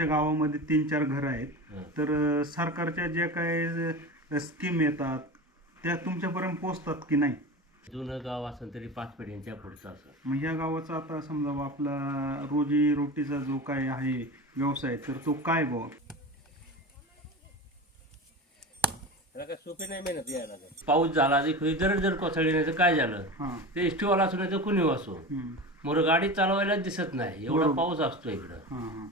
गावामध्ये तीन चार घरं आहेत. तर सरकारच्या ज्या काय स्कीम येतात त्या तुमच्यापर्यंत पोहोचतात की नाही? जुनं गाव असेल तरी पाच पिढ्यांच्या पुढचं असं. मग ह्या गावाचा आता समजा आपला रोजी रोटीचा जो काय आहे व्यवसाय तर तो काय त्याला काय सोपी नाही मेहनत यायला पाऊस झाला जर जर कोसळली नाही तर काय झालं? हां. ते एसटीवाला असो नाही तर कुणी असो. मोर गाडी चालवायलाच दिसत नाही. एवढा बरोबर. पाऊस असतो इकडं. हां हां.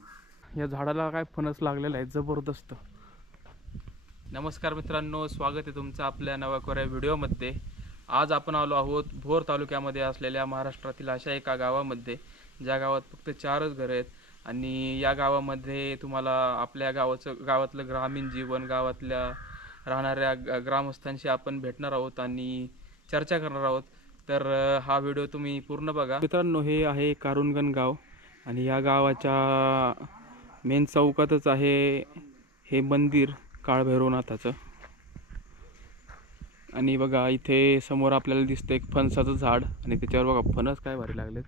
या झाडाला काय फणस लागलेला आहे जबरदस्त. नमस्कार मित्रांनो स्वागत आहे तुमचं आपल्या नव्या कोऱ्या व्हिडिओमध्ये. आज आपण आलो आहोत भोर तालुक्यामध्ये असलेल्या महाराष्ट्रातील अशा एका गावामध्ये. ज्या गावात फक्त चारच घरं आहेत आणि या गावामध्ये तुम्हाला आपल्या गावाचं गावातलं ग्रामीण जीवन गावातल्या राहणाऱ्या ग्रामस्थांशी आपण भेटणार आहोत आणि चर्चा करणार आहोत. तर हा व्हिडिओ तुम्ही पूर्ण बघा. मित्रांनो हे आहे कारुणगण गाव आणि या गावाच्या मेन चौकातच आहे हे मंदिर काळभैरवनाथाचं. आणि बघा इथे समोर आपल्याला दिसतं एक फणसाचं झाड. आणि त्याच्यावर बघा फणस काय भारी लागलेत.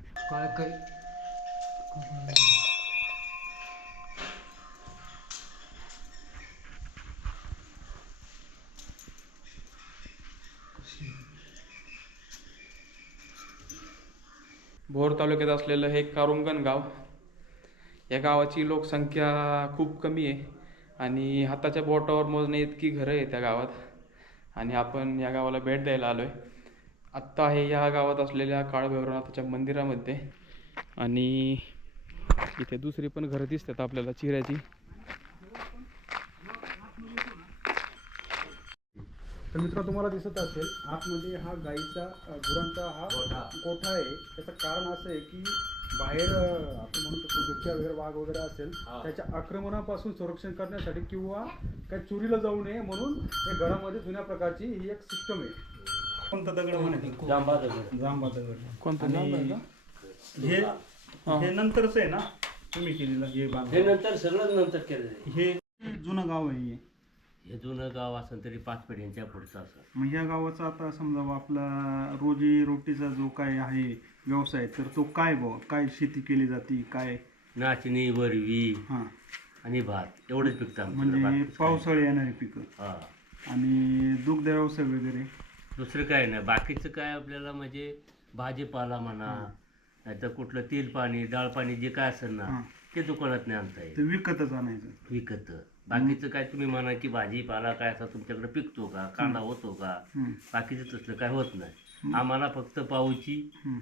भोर तालुक्यात असलेलं हे कारुंगण गाव. या गावाची लोकसंख्या खूप कमी आहे. आणि हाताच्या बोटावर मोजणे इतकी घरं आहे त्या गावात. आणि आपण या गावाला भेट द्यायला आलो आहे आत्ता आहे या गावात असलेल्या काळभैरवनाथाच्या मंदिरामध्ये. आणि इथे दुसरी पण घरं दिसतात आपल्याला चिऱ्याची. तर मित्र तुम्हाला दिसत असेल आतमध्ये हा गाईचा गुरांचा हा गोठा आहे. त्याचं कारण असं आहे की बाहेर आपण म्हणतो बिबट्या वगैरे वाघ वगैरे असेल त्याच्या आक्रमणापासून संरक्षण करण्यासाठी किंवा काय चोरीला जाऊ नये म्हणून या घरामध्ये जुन्या प्रकारची ही एक सिस्टम आहे कोणता दगड म्हणायचं जांबा दगड. जांबा दगड कोणतं? हे हे नंतरच आहे ना तुम्ही केलेलं हे बांधकाम. हे नंतर सगळं नंतर केलं हे जुनं गाव आहे हे. हे जुनं गाव असेल तरी पाच पिढ्यांच्या पुढचं असं मग ह्या गावाचा आता समजा आपला रोजी रोटीचा जो काय आहे व्यवसाय तर तो काय बुवा? काय शेती केली जाते? काय? नाचणी वरवी हां. आणि भात. एवढंच पिकतं आमच्याकडं. म्हणजे बाकीचं पावसाळी येणारी पिकं. नाही. हा. आणि दुग्ध व्यवसाय वगैरे? दुसरं काय नाही. बाकीचं काय आपल्याला म्हणजे भाजीपाला म्हणा नाहीतर कुठलं तेल पाणी डाळ पाणी जे काय असेल ना हां. ते दुकानात नाही आणता येईल ते विकतच आणायचं. विकत. बाकीचं काय तुम्ही म्हणा की भाजीपाला काय असा तुमच्याकडे पिकतो का? कांदा होतो का? हं, बाकीचं तसलं काय होत नाही. आम्हाला फक्त पाऊची हं.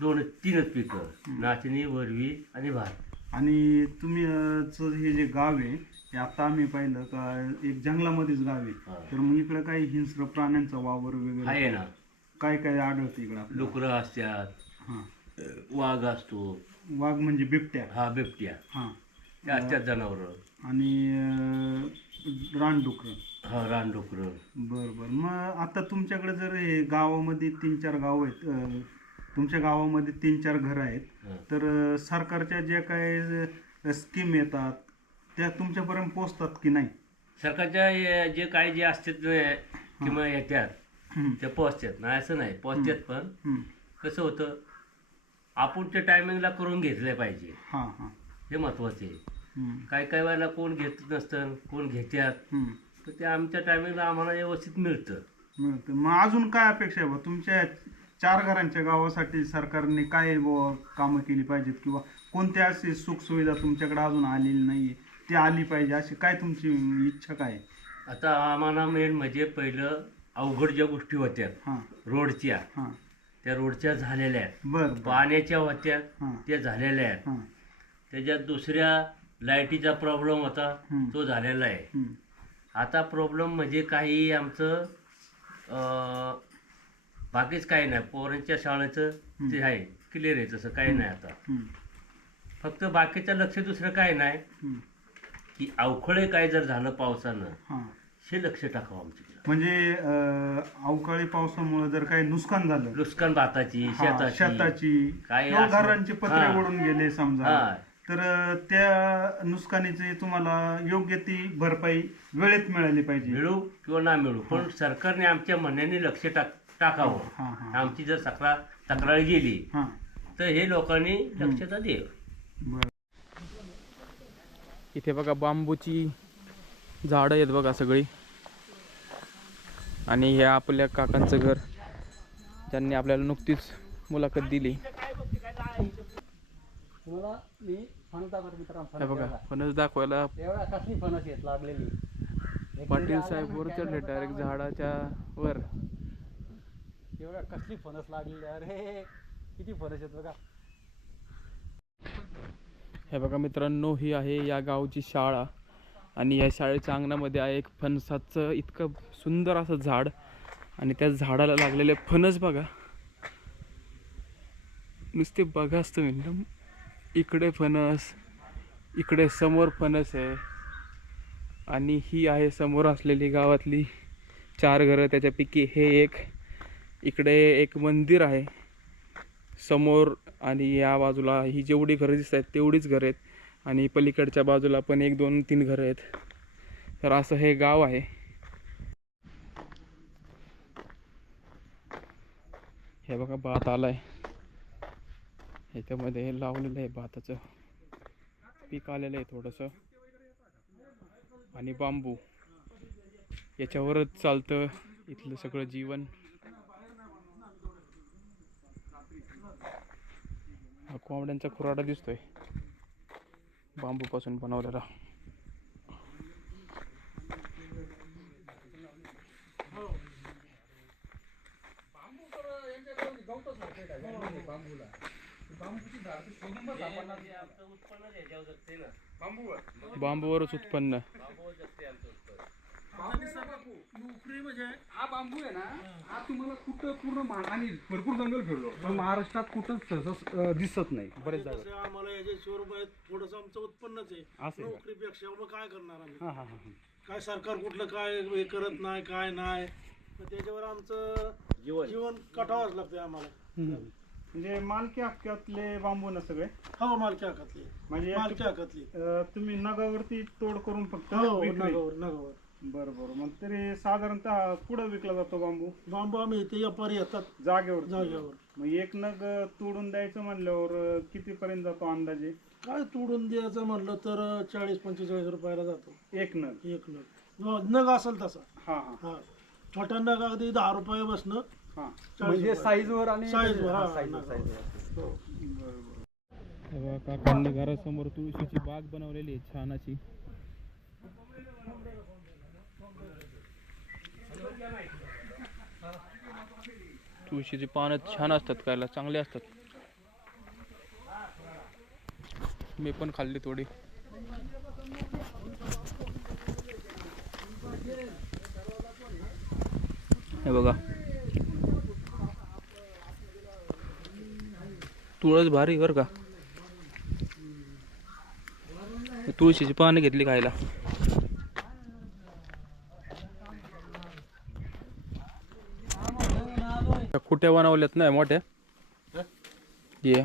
दोन तीनच पिकं. नाचणी वरवी आणि भात. आणि तुम्ही अं, चं हे जे गाव आहे हे आता आम्ही पाहिलं का एक जंगलामध्येच गाव आहे. तर मग इकडे काही हिंस्र प्राण्यांचा वावर वगैरे आहे ना. काय काय आढळतं इकडं आपल्याला? डुकरं असतात. हां. वाघ असतो. वाघ म्हणजे बिबट्या. हा बिबट्या. हां. ते असतात जनावरं. आणि अं, रानडुकरं हा रानडुकरं बर बर. मग आता तुमच्याकडे जर हे गावामध्ये तीन चार गाव आहेत अं, तुमच्या गावामध्ये तीन चार घरं आहेत. तर सरकारच्या ज्या काय स्कीम येतात त्या तुमच्यापर्यंत पोहोचतात की नाही? सरकारच्या हे जे काही जे असतात किंवा येतात ते पोचतात नाही असं नाही. पोचतात पण. कसं होतं आपण त्या टायमिंगला करून घेतले पाहिजे. हां हां. हे महत्त्वाचे आहे. हं, काही काही वेळेला कोण घेत नसतं कोण घेतात हं. तर ते आमच्या टायमिंगला आम्हाला व्यवस्थित मिळतं. मिळतं. मग अजून काय अपेक्षा आहे बा? तुमच्या चार घरांच्या गावासाठी सरकारने काय कामं केली पाहिजेत किंवा कोणत्या अशी सुखसुविधा तुमच्याकडे अजून आलेली नाही ती आली पाहिजे अशी काय तुमची इच्छा काय? आता आम्हाला मेन म्हणजे पहिलं अवघड ज्या गोष्टी होत्या हां. रोडच्या हां. त्या रोडच्या झालेल्या आहेत. बर बर. पाण्याच्या होत्या हां. त्या झालेल्या आहेत. हां. त्याच्यात दुसऱ्या लाईटीचा प्रॉब्लेम होता. तो झालेला आहे. आता प्रॉब्लेम म्हणजे काही आमचं अं, बाकीच काही नाही. पोरांच्या शाळेचं ते आहे. क्लिअर आहे. तसं काही नाही आता. फक्त बाकीचं लक्ष दुसरं काही नाही. की अवखळे काय जर झालं पावसानं हां. लक्ष टाकावं आमच्याकडे. म्हणजे अं, अवकाळी पावसामुळे जर काही नुकसान झालं नुकसान भाताची हा, शेताची शेताची काय किंवा असलं- घरांचे पत्रे हा. ओढून गेले समजा. हा. तर अं, त्या नुकसानीची तुम्हाला योग्य ती भरपाई वेळेत मिळाली पाहिजे. मिळू किंवा ना मिळू. पण सरकारने आमच्या म्हणण्याने लक्ष टाक टाकावं. हा हा. आमची जर तक्रार तक्रार गेली हा. तर हे लोकांनी लक्षात द्यावं बर. इथे बघा बांबूची झाडं आहेत बघा सगळी. आणि हे आपल्या काकांचं घर. ज्यांनी आपल्याला नुकतीच मुलाखत दिली. तुम्हाला मी फणस दाखवतो मित्रांनो हे बघा फणस दाखवायला एवढा कसली फणस येत लागलेली. पाटील साहेब वर चढले डायरेक्ट झाडाच्या वर. एवढ्या कसली फणस लागलेली अरे किती फणस आहेत बघा. हे बघा मित्रांनो ही आहे या गावची शाळा. आणि या शाळेच्या अंगणामध्ये आहे एक फणसाचं इतकं सुंदर असं झाड. आणि त्या झाडाला लागलेले फणस बघा. नुसते बघाच तुम्ही इकडे फणस इकडे समोर फणस आहे. आणि ही आहे समोर असलेली गावातली चार घरं त्याच्यापैकी हे एक. इकडे एक मंदिर आहे. समोर आणि या बाजूला ही जेवढी घरं दिसत आहेत तेवढीच घरं आहेत. आणि पलीकडच्या बाजूला पण एक दोन तीन घरं आहेत. तर असं हे गाव आहे. हे बघा भात आलाय. ह्याच्यामध्ये लावलेलं आहे भाताचं. पीक आलेलं आहे थोडंसं. आणि बांबू. याच्यावरच चालतं इथलं सगळं जीवन. हा कोंबड्यांचा खुराडा दिसतोय. बांबूपासून बनवलेला. बांबूवरच उत्पन्न. हा बांबू आहे ना हा तुम्हाला कुठं पूर्ण मा- आणि भरपूर जंगल फिरलो. पण महाराष्ट्रात कुठंच अं, दिसत नाही. बरेच जागा. कसं आम्हाला याचे स्वरूप आहे थोडंसं आमचं उत्पन्नच आहे. असं आहे का? नोकरीपेक्षा मग काय करणार आम्ही? हा हा हा हा. काय सरकार कुठलं काय हे करत नाही काय नाही. मग त्याच्यावर आमचं जीवन. जीवन कटावंच लागतंय आम्हाला. हम्म. म्हणजे मालकी हक्कातले बांबू ना सगळे? हो मालकी हकातली म्हणजे या मालकी हकातली अं, तुम्ही नगावरती तोड करून फक्त हो विक्री. नगावर नगावर. बरं बरं. मग तरी साधारणतः कुठं विकला जातो बांबू? बांबू आम्ही इथे व्यापारी येतात जागेवर. जागेवर. मग एक नग तोडून द्यायचं म्हणल्यावर किती पर्यंत जातो अंदाजे? काय तोडून द्यायचं म्हणलं तर चाळीस पंचेचाळीस रुपयाला जातो. एक नग. एक नग. जो नग असेल तसा. हा हा. हा. छोटा नग अगदी दहा रुपये बसणं हा. चाळीस म्हणजे. साईजवर आणि साईजवर, हा, हा, साईजवर, नगावर. साईजवर. हो. बरं बरं. बघा काकांनी घरासमोर तुळशीची बाग बनवलेली आहे छान अशी तुळशीची पानं छान असतात खायला चांगले असतात. मी पण खाल्ली थोडी. हे बघा. तुळस भारी बर का. तुळशीची पानं घेतली खायला. कुट्या बनवल्यात नाही मोठ्या. ये.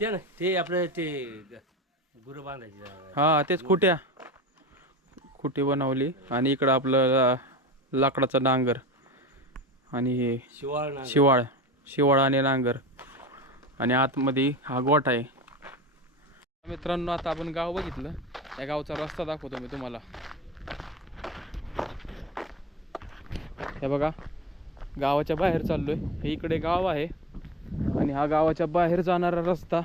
ते ना ते आपलं ते गुरं बांधायची. हा तेच कुट्या कुटी बनवली आणि इकडं आपलं ला- लाकडाचा नांगर आणि हे शिवाळ ना शिवाळ शिवाळ आणि नांगर. आणि आतमध्ये हा गोठ आहे. मित्रांनो आता आपण गाव बघितलं. या गावचा रस्ता दाखवतो मी तुम्हाला. हे बघा. गावाच्या बाहेर चाललोय. हे इकडे गाव आहे. आणि हा गावाच्या बाहेर जाणारा रस्ता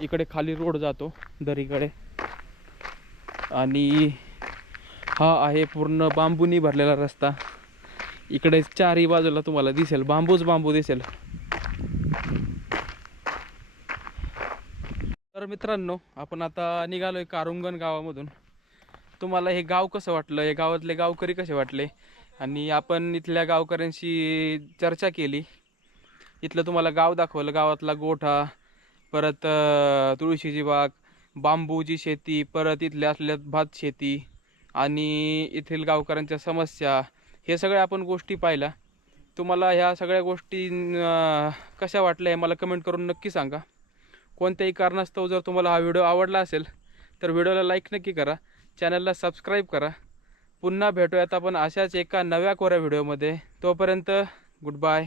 इकडे खाली रोड जातो दरीकडे. आणि हा आहे पूर्ण बांबूनी भरलेला रस्ता. इकडे चारही बाजूला तुम्हाला दिसेल. बांबूच बांबू दिसेल. तर मित्रांनो आपण आता निघालोय कारुंगण गावामधून. तुम्हाला हे गाव कसं वाटलं? हे गावातले गावकरी कसे वाटले? आणि आपण इथल्या गावकऱ्यांशी चर्चा केली. इथलं तुम्हाला गाव दाखवलं गावातला गोठा परत तुळशीची बाग बांबूची शेती परत इथल्या असलेल्या भात शेती आणि येथील गावकऱ्यांच्या समस्या हे सगळ्या आपण गोष्टी पाहिल्या. तुम्हाला ह्या सगळ्या गोष्टी कशा वाटल्या हे मला कमेंट करून नक्की सांगा. कोणत्याही कारणास्तव जर तुम्हाला हा व्हिडिओ आवडला असेल तर व्हिडिओला लाईक नक्की करा. चॅनलला सबस्क्राईब करा. पुन्हा भेटूयात आपण अशाच एका नव्या कोऱ्या व्हिडिओमध्ये. तोपर्यंत गुड बाय.